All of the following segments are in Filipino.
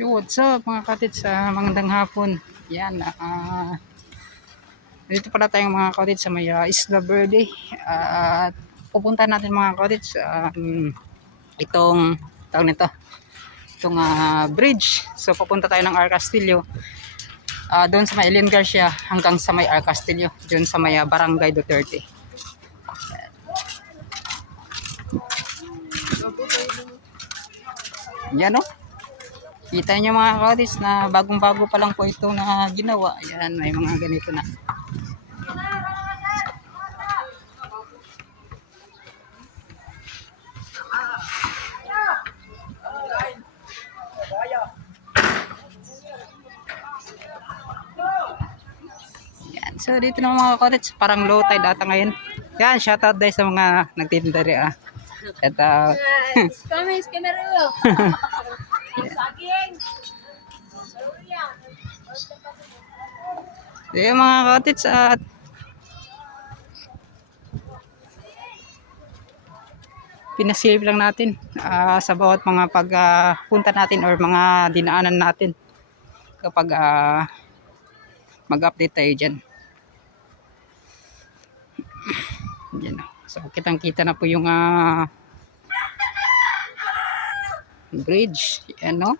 Yo, what's up mga katits, magandang hapon. Yan, dito pala tayong mga katits sa may Isla Verde. At pupunta natin mga katits itong tawag nito, itong bridge. So pupunta tayo ng R. Castillo, doon sa may Ellen Garcia hanggang sa may R. Castillo, doon sa may Barangay Duterte. Yan o. Kita nyo mga kaotis na bagong-bago pa lang po ito na ginawa. Ayan, may mga ganito na. Ayan, so dito na mga kaotis, parang low tide ata ngayon. Yan, shoutout dahil sa mga nagtitinda rin. Shoutout. Promise, kamera. Saging. Ayan mga kaotis, at pinasilip lang natin sa bawat mga pagpunta natin or mga dinaanan natin kapag mag-update tayo dyan. Yan. So kitang kita na po yung bridge. Yan, no?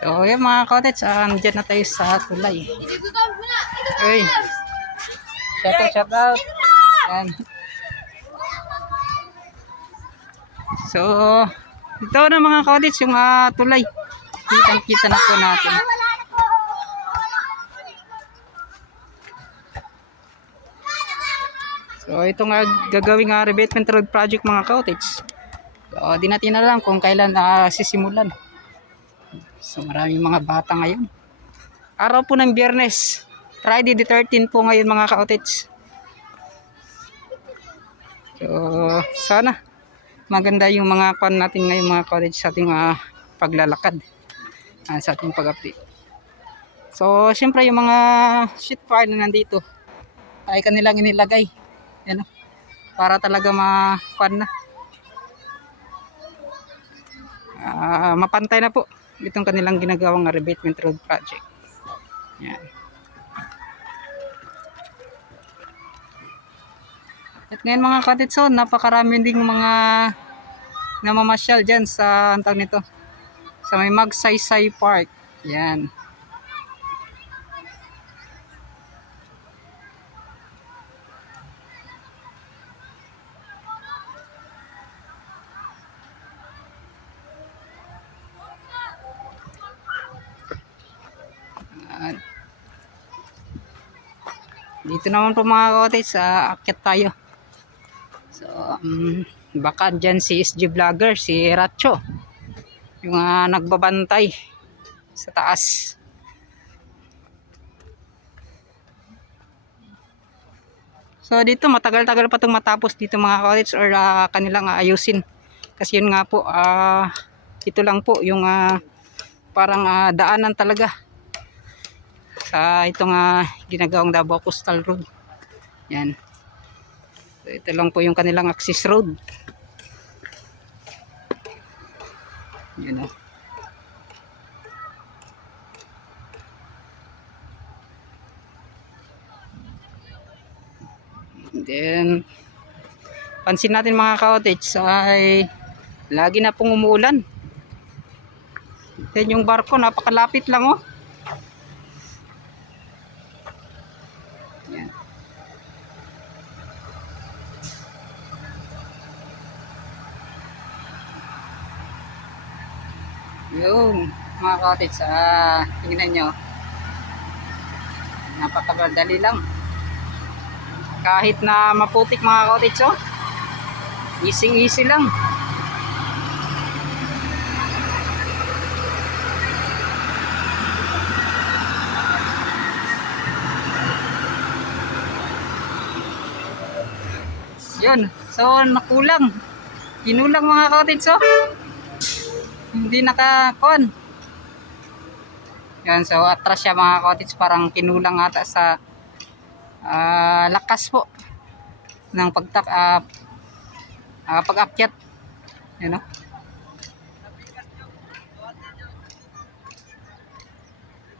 So yan mga kaotes, andyan na tayo sa tulay. Uy, shoutout. Yan. So ito na mga kaotes yung tulay. Kitang kita na po natin. So ito nga gagawing revetment road project mga kaotes. So di natin alam kung kailan sisimulan. So maraming mga bata ngayon. Araw po ng Biyernes, Friday the 13 po ngayon mga kaotits. So sana maganda yung mga kwan natin ngayon mga kaotits sa ating paglalakad, sa ating pag-update. So syempre yung mga sheet fire na nandito ay kanilang inilagay. Yan, para talaga makwan na. Mapantay na po itong kanilang ginagawang revetment road project. Yan. At ngayon mga katitson, napakarami ding mga namamasyal dyan sa antag nito, sa may Magsaysay Park. Yan. Dito naman po mga kaotis, akyat tayo. So baka dyan si SG Vlogger, si Racho, yung nagbabantay sa taas. So dito matagal-tagal pa itong matapos dito mga kaotis, or kanilang ayusin. Kasi yun nga po, ito lang po yung parang daanan talaga sa itong ginagawang Davao Coastal Road. Yan. So, ito lang po yung kanilang access road. Yan o. Then pansin natin mga kaotits ay lagi na pong umuulan. Then yung barko napakalapit lang oh. Yung mga kaotits, tingnan nyo, napakadali lang kahit na maputik mga kaotits oh. Easy lang. Yun. So, nakulang. Kinulang mga cottage, oh. Hindi nakakon. Yan, so atras siya mga cottage. Parang kinulang ata sa lakas po ng pag-akyat. Yan, oh.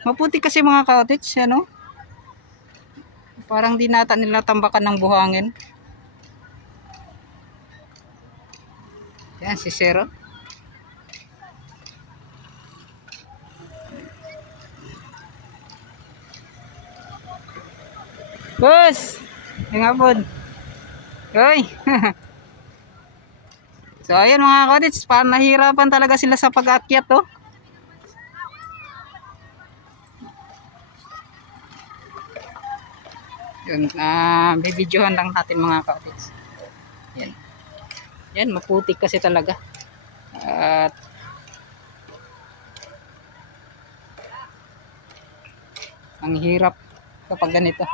Maputi kasi mga cottage, ano? Parang di nata nila tambakan ng buhangin. Yan, si Zero. Boss! Yung hapon. Hoy! So, ayun mga cottage, parang nahihirapan talaga sila sa pag-akyat, oh. Yun, bibidyohan lang natin mga cottage. Yan. Yan, maputik kasi talaga. At ang hirap kapag ganito.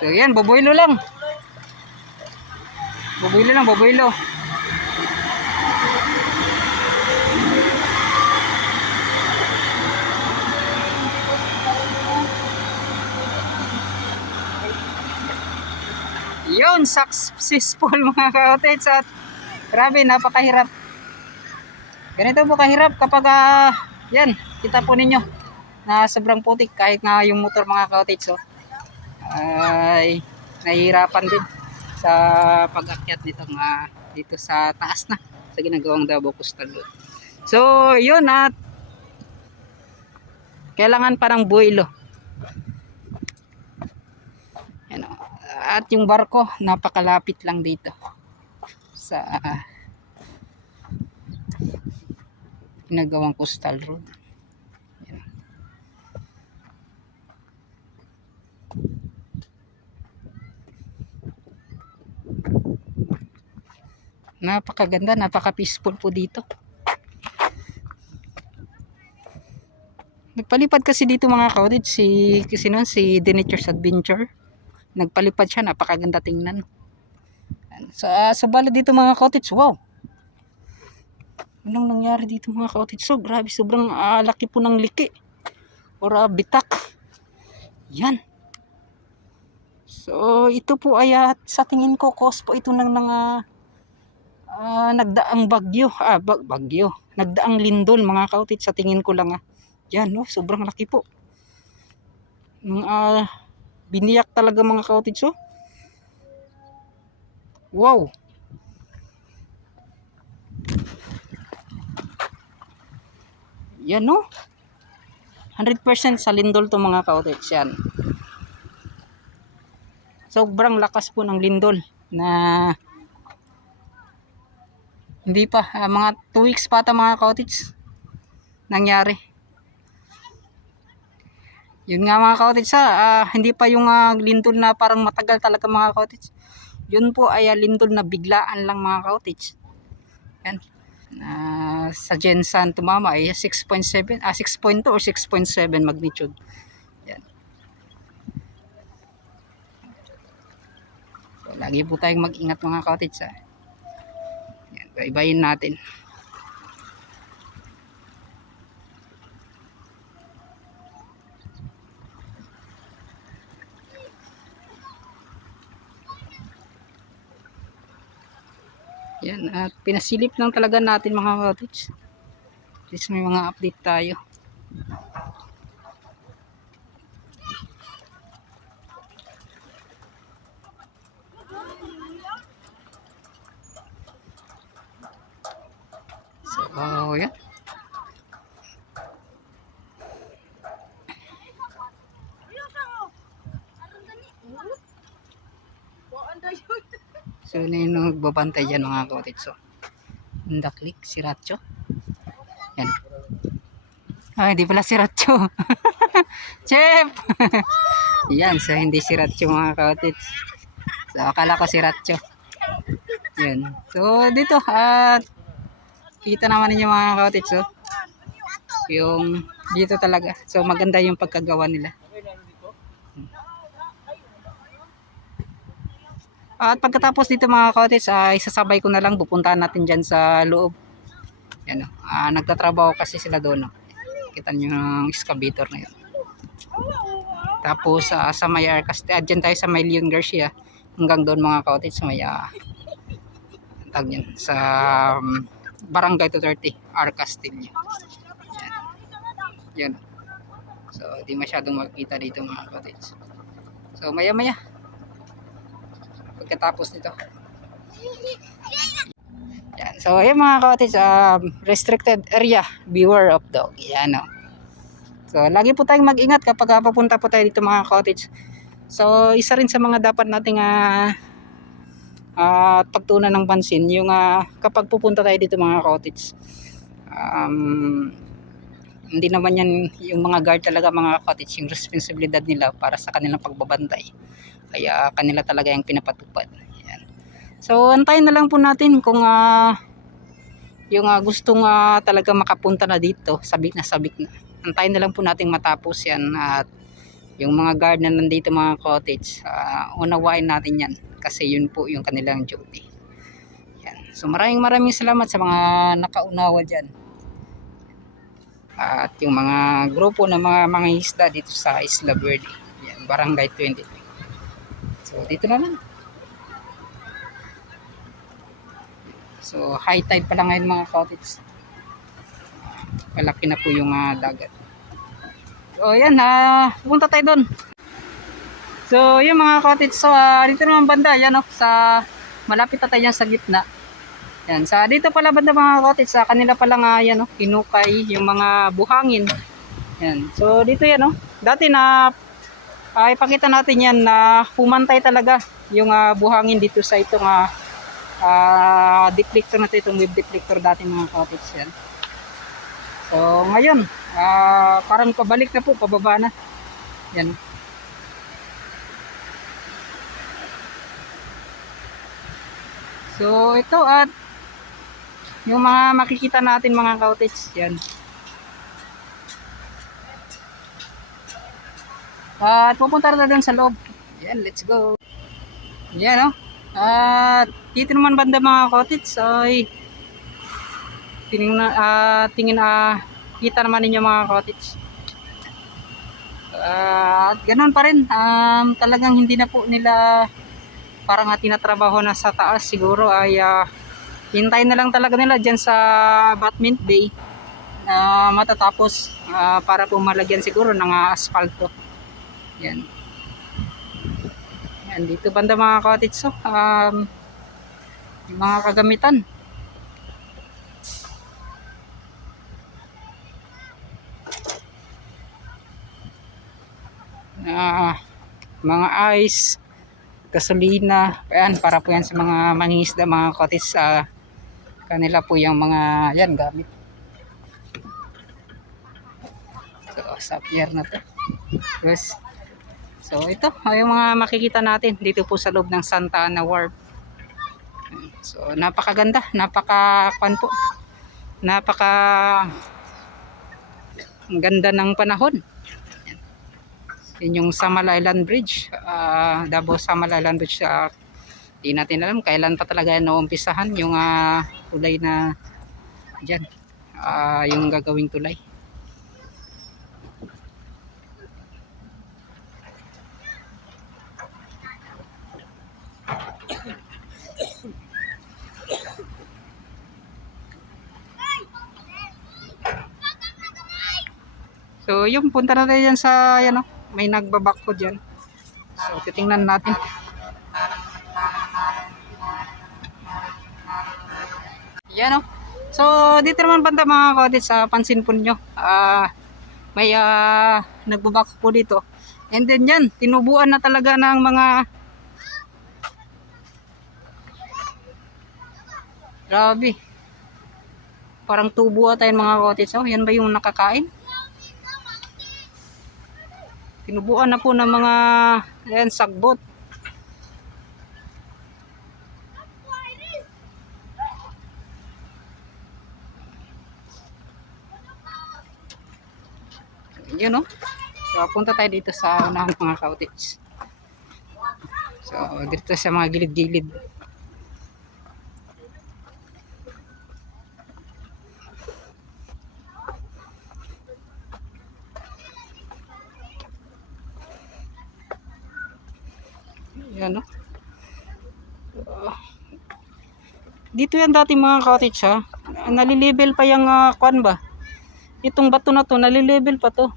So yan, bubuilo lang. Bubuilo lang, bubuilo. Yun, successful mga cottage. At grabe, napakahirap. Ganito po kahirap kapag yan, kita po ninyo na sobrang putik kahit nga yung motor mga cottage, so ay nahihirapan din sa pag-akyat nito dito sa taas na sa ginagawang Davao Coastal Road. So yun, at kailangan parang buwilo. Yan, at yung barko napakalapit lang dito sa ginagawang Coastal Road. Yan. Napakaganda, napaka-peaceful po dito. Nagpalipad kasi dito mga cottage si Denature's Adventure. Nagpalipad siya, napakaganda tingnan. Sa bala dito mga cottage, wow. Anong nangyari dito mga cottage? So grabe, sobrang laki po ng liki or bitak. Yan. So ito po ay sa tingin ko cause po ito ng nagdaang bagyo. Bagyo. Nagdaang lindol mga cottage sa tingin ko lang. Yan, no, sobrang laki po. Biniyak talaga mga cottage, oh. Wow. Yan, no. 100% sa lindol to mga cottage, yan. Sobrang lakas po ng lindol na hindi pa mga 2 weeks pa ata mga cottage nangyari. Yun nga mga cottage, hindi pa yung lindol na parang matagal talaga mga cottage. Yun po ay lindol na biglaan lang mga cottage. Yan. Sa Gensan tumama ay 6.7, 6.2 or 6.7 magnitude. Yan. So, lagi po tayong mag-ingat mga cottage. Yan, ibayin natin. Yan, at pinasilip lang talaga natin mga cottage. At least may mga update tayo. So, yan. So, yun yung nagbabantay dyan mga cottage. So, Ndaklik, Siracho. Yan. Hindi pala Siracho. Chef! Yan, so hindi Siracho mga cottage. So, akala ko Siracho. Yan. So, dito, kita naman ninyo mga cottage. So, yung dito talaga. So, maganda yung pagkagawa nila. At pagkatapos dito mga cottage, isasabay ko na lang, pupuntahan natin dyan sa loob. Yan, nagtatrabaho kasi sila doon. Kita nyo yung excavator na yun. Tapos sa may dyan tayo sa may Leon Garcia. Hanggang doon mga cottage sa may tawag yan, sa Barangay 230 R. Castillo. Yan. So di masyadong makikita dito mga cottage. So maya maya pagkatapos nito. Yan. So ayun mga cottage, restricted area, beware of dog. Yan o. So lagi po tayong mag-ingat kapag papunta po tayo dito mga cottage. So isa rin sa mga dapat nating pagtuunan ng pansin yung kapag pupunta tayo dito mga cottage. Hindi naman yan yung mga guard talaga mga cottage, yung responsibilidad nila para sa kanilang pagbabantay. Kaya kanila talaga yung pinapatupad. Yan. So antayin na lang po natin kung yung gustong talaga makapunta na dito, sabik na. Antayin na lang po natin matapos yan at yung mga guard na nandito mga cottage, unawain natin yan kasi yun po yung kanilang duty. Yan. So maraming salamat sa mga nakaunawa dyan. At yung mga grupo ng mga isda dito sa Isla Verde. Yan, Barangay 23. So dito na lang. So high tide pa lang ngayon mga cottage. Malaki na po yung dagat. So yan, pupunta tayo doon. So yung mga cottage, so dito naman banda, yan sa malapit na tayo sa gitna. Yan, sa dito pala banda mga cottage, sa kanila pala nga yan hinukay yung mga buhangin. Yan. So dito yan dati na ipakita natin yan na humantay talaga yung buhangin dito sa itong deflector na itong wave deflector dati mga cottage yan. So ngayon, parang pabalik na po, pababa na. Yan. So ito at yung mga makikita natin mga cottage yan. At pupunta na doon sa loob. Yan, let's go. Yan at dito naman banda mga cottage ay kita naman ninyo mga cottage. At ganoon pa rin, talagang hindi na po nila parang tinatrabaho na sa taas. Siguro ay hintayin na lang talaga nila dyan sa Batmint Bay matatapos para po malagyan siguro ng asfalto. Yan. Yan, dito banda mga cottage yung mga kagamitan. Mga ice, gasolina, ayan, para po yan sa mga mangingisda mga cottage. Kanila po yung mga yan gamit. So sa pier na to. Yes. So ito yung mga makikita natin dito po sa loob ng Santa Ana Wharf. So napakaganda, napaka ganda ng panahon. Yun yung Samal Island Bridge, Davao Samal Island Bridge. Di natin alam kailan pa talaga naumpisahan yung tulay na dyan, yung gagawing tulay. So yung punta na tayo dyan sa may nagbabako dyan. So titingnan natin. Yan So dito naman banda mga cottage, pansin po nyo, may nagbabako po dito. And then yan, tinubuan na talaga ng mga grabe. Parang tubo tayo mga cottage. Yan ba yung nakakain? Tinubuan na po ng mga sagbot. Yun So punta tayo dito sa unahan mga cottage. So, dito sa mga gilid-gilid. Yan, no? Dito yan dati mga cottage, ha. Nalilevel pa yung kwan ba? Itong bato na to, nalilevel pa to.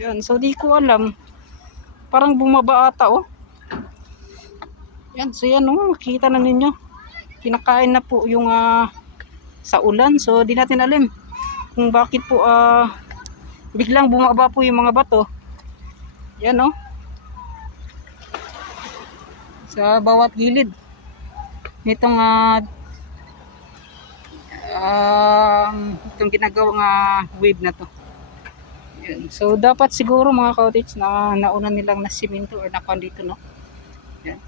Yan, so di ko alam. Parang bumaba ata, oh. Yan, so yan, oh, makikita na ninyo. Kinakain na po yung sa ulan. So di natin alam kung bakit po biglang bumaba po yung mga bato. Yan, oh. Sa bawat gilid nitong itong ginagawang wave na to. Yan. So dapat siguro mga cottage na nauna nilang na simento or nakuan dito, no. Yan.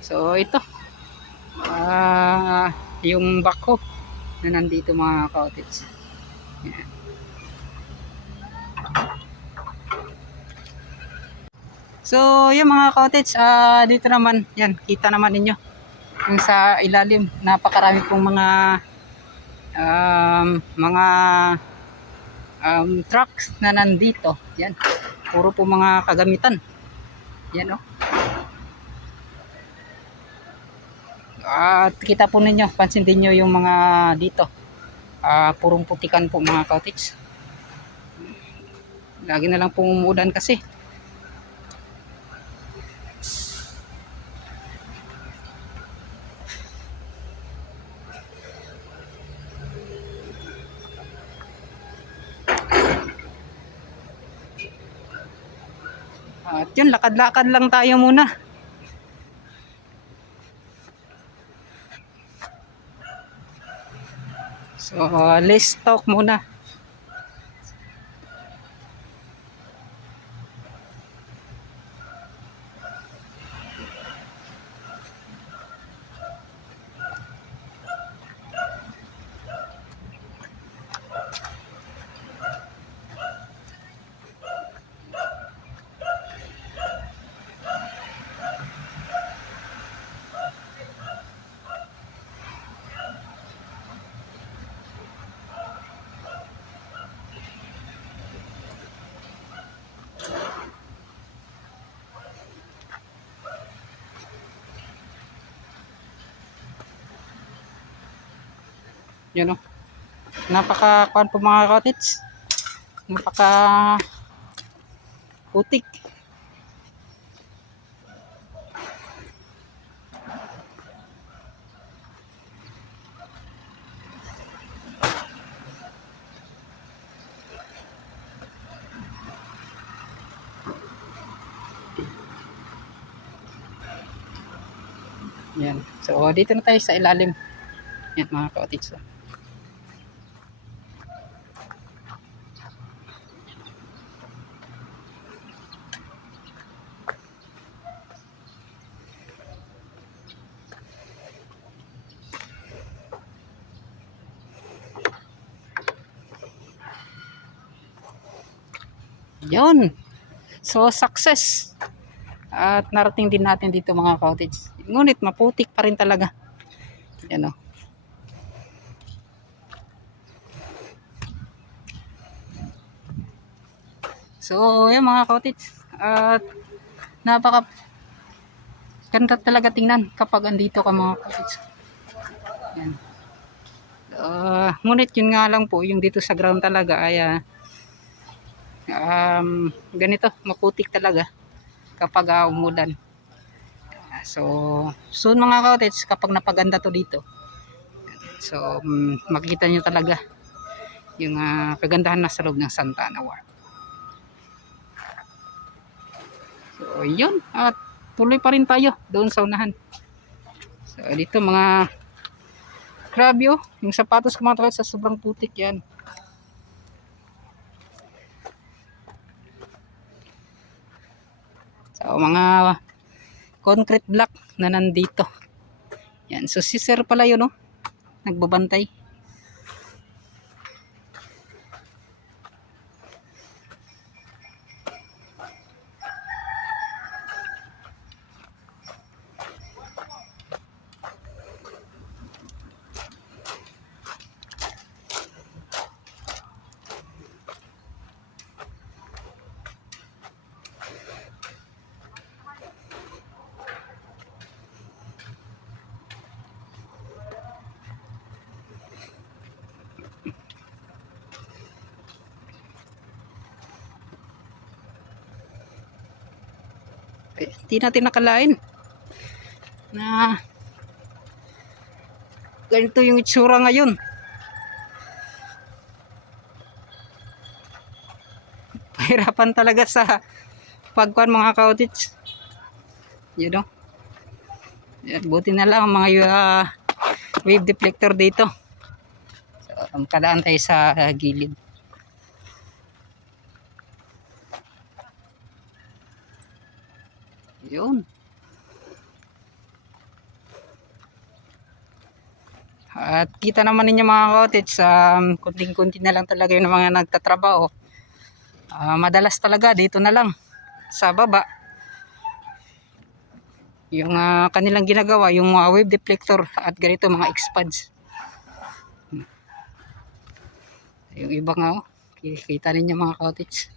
So ito yung bako na nandito mga cottage. Yan. So yung mga cottage dito naman, yan, kita naman ninyo yung sa ilalim, napakarami pong mga trucks na nandito. Yan, puro po mga kagamitan. Yan, oh. At kita po ninyo, pansin din nyo yung mga dito, purong putikan po mga cottage. Lagi na lang pong umuulan kasi. At yun, lakad-lakad lang tayo muna. So, let's talk muna. Yun, oh. Napaka-kuan po mga cottage. Napaka putik. Yan. So dito na tayo sa ilalim. Yan mga cottage. So. Yun. So success. At narating din natin dito mga cottage. Ngunit maputik pa rin talaga. Yan, oh. So yan mga cottage. At napaka ganda talaga tingnan kapag andito ka mga cottage. Yan. Ngunit yun nga lang po, yung dito sa ground talaga ay ganito, maputik talaga kapag umulan. So soon mga cottage, kapag napaganda to dito, so makikita nyo talaga yung kagandahan na sa loob ng Santa Ana Wharf. So yun, at tuloy pa rin tayo doon sa unahan. So dito mga grabe, oh, yung sapatos ko mga cottage sa sobrang putik yan. So mga concrete block na nandito. Yan, so si sir pala yun, no, nagbabantay. Hindi natin nakalain na ganito yung itsura ngayon. Pahirapan talaga sa pagkuhan mga ka-outage. You know? Yan, buti na lang ang mga wave deflector dito. So, kadaan tayo sa gilid. Yun. At kita naman ninyo mga ka-outage, kunting-kunti na lang talaga yung mga nagtatrabaho. Madalas talaga dito na lang sa baba yung kanilang ginagawa, yung wave deflector at ganito mga X-pads. Yung iba nga kita ninyo mga ka-outage.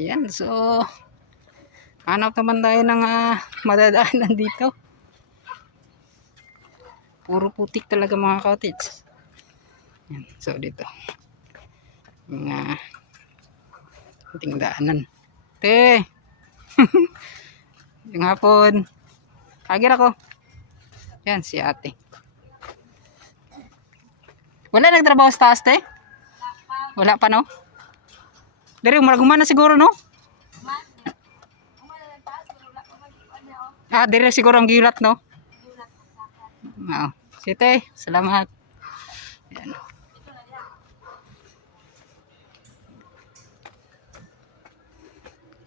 Ayan, so hanap naman tayo ng madadaanan dito. Puro putik talaga mga ka-outage. Ayan, so dito mga puting daanan. Yung hapon agir ako. Yan si ate. Wala nagtrabaho sa taas, te? Wala pa, no? Dari maragumana siguro, no? Dari siguro ang gilat, no? Oo. Site, salamat. Ayan.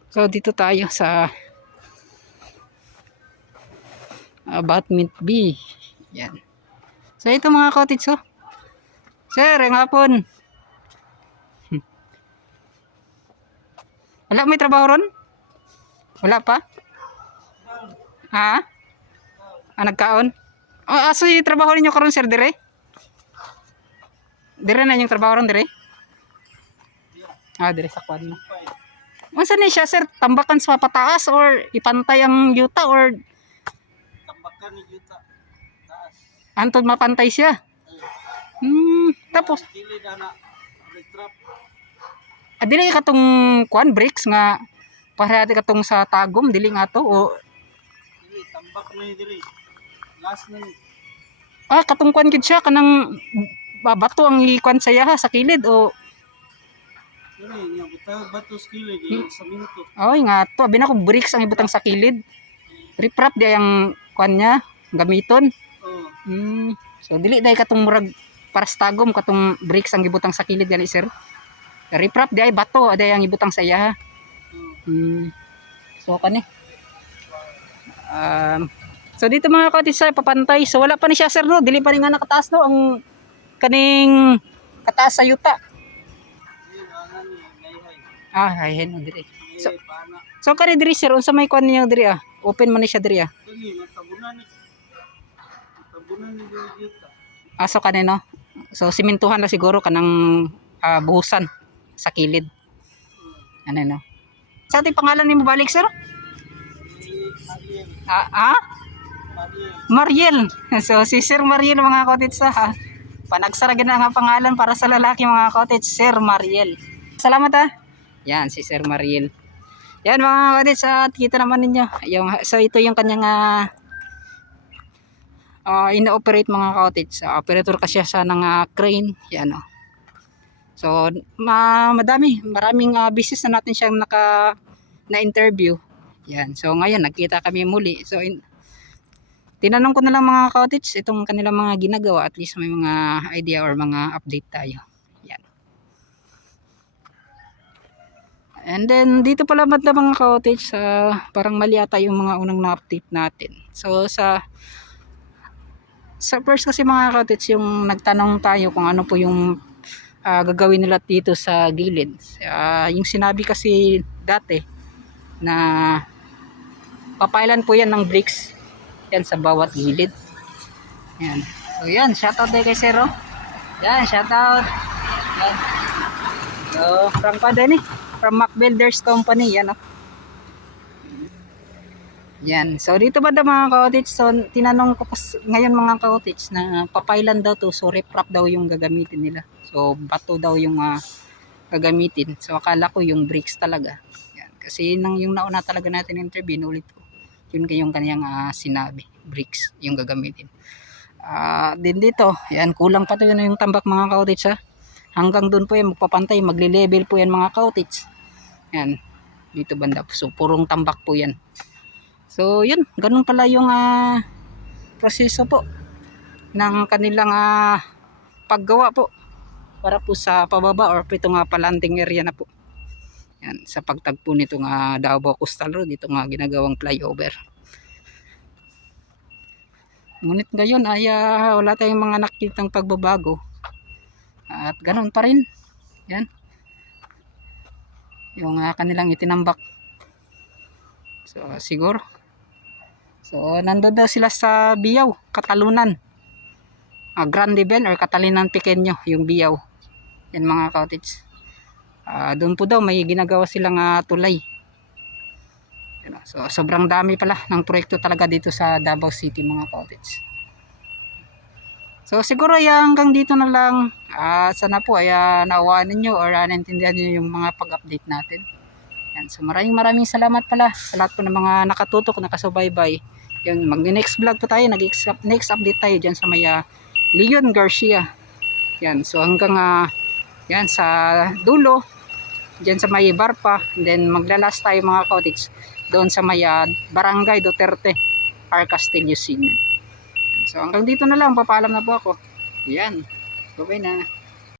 So dito tayo sa Batmint B. Yan. So ito mga cottage, oh. Sir, ang hapon. Wala may trabaho ron? Wala pa? Ha? Nagkaon? So yung trabaho ninyo karon sir, dire? Dire na yung trabaho ron, dire? Dire sa kwan mo. Unsa ni siya sir? Tambakan sa pataas or ipantay ang yuta or tambakan ni juta taas. antod mapantay siya? Tapos Dili na retrap. dili katong kwan bricks nga parehati katong sa tagom dili nga to o Dili tambak na dili. Last na ni. Katong kwan gid siya kanang bato ang ikwan sa yaha sa kilid o Dili niya butang bato skilid di sa minuto. nga to abi na ko bricks ang ibutang sa kilid. Riprap di ang kwan niya gamiton. Oh. So dili day katong murag para sa tagom katong bricks ang ibutang sa kilid gali sir. Riprap di ay bato aday ang ibutang sa yaha. So kani. So dito mga cottage sa papantay. So wala pa ni siya sir no, dili pa rin nga nakataas no ang kaning kataas sa yuta. Hay no diri. So kani diri sir unsa may kwan niyo diri Open man ni siya diri Dili matabunan ni. Matabunan ni juta. So kanino. So simintuhan na siguro kanang buhusan sa kilid. Ano no? Sa ating pangalan ni mo balik sir? Mariel. So si Sir Mariel mga cottage sa panagsara gid na nga pangalan para sa lalaki mga cottage, Sir Mariel. Salamat Yan si Sir Mariel. Yan mga cottage kita naman ninyo. So ito yung kanyang ina-operate mga cottage. Operator kasi siya ng crane. Yan So maraming business na natin siyang na-interview. Yan. So ngayon nagkita kami muli. So tinanong ko na lang mga cottage itong kanilang mga ginagawa, at least may mga idea or mga update tayo. Yan. And then dito pala banda mga cottage parang mali ata yung mga unang na-update natin. So sa first kasi mga cottage yung nagtanong tayo kung ano po yung gagawin nila dito sa gilid. Yung sinabi kasi dati na papailan po yan ng bricks yan sa bawat gilid. Yan. So yan, shoutout tayo kay Sir. Yan, shoutout. Yan. So, from pa din from Mac Builders Company, yan Yan. So, dito ba mga ka-cottage? So, tinanong ko ngayon mga ka-cottage na papailan daw to. So, riprap daw yung gagamitin nila. So, bato daw yung gagamitin. So, akala ko yung bricks talaga. Yan. Kasi yung nauna talaga natin interview, ulit ko. Yun kayong kanyang sinabi. Bricks yung gagamitin. Din dito, yan, kulang pa to yun yung tambak mga ka-cottage ha. Hanggang doon po yan, magpapantay, magli-level po yan mga ka-cottage. Yan. Dito banda po. So, purong tambak po yan. So, yun. Ganun pala yung proseso po ng kanilang paggawa po para po sa pababa or po itong palanding area na po. Yan. Sa pagtagpo nitong Davao Coastal Road, itong ginagawang flyover. Ngunit ngayon ay wala tayong mga nakitang pagbabago. At ganun pa rin. Yan. Yung kanilang itinambak. So, siguro. So, nandun daw sila sa Biyaw, Katalunan. Grande Ben or Catalinan Pequeño, yung Biyaw. Yan mga cottage. Doon po daw may ginagawa silang tulay. Yan, so, sobrang dami pala ng proyekto talaga dito sa Davao City mga cottage. So, siguro hanggang dito na lang. Sana po ay naawaan ninyo or naintindihan nyo yung mga pag-update natin. Yan, so maraming salamat pala sa lahat po ng mga nakatutok, nakasubaybay. Yan, mag-next vlog po tayo, next update tayo dyan sa may Leon Garcia. Yan, so hanggang yan sa dulo, dyan sa may Barpa, and then maglalas tayo mga cottage doon sa may Barangay Duterte, R. Castillo Senior. So hanggang dito na lang, papaalam na po ako. Yan, bye na.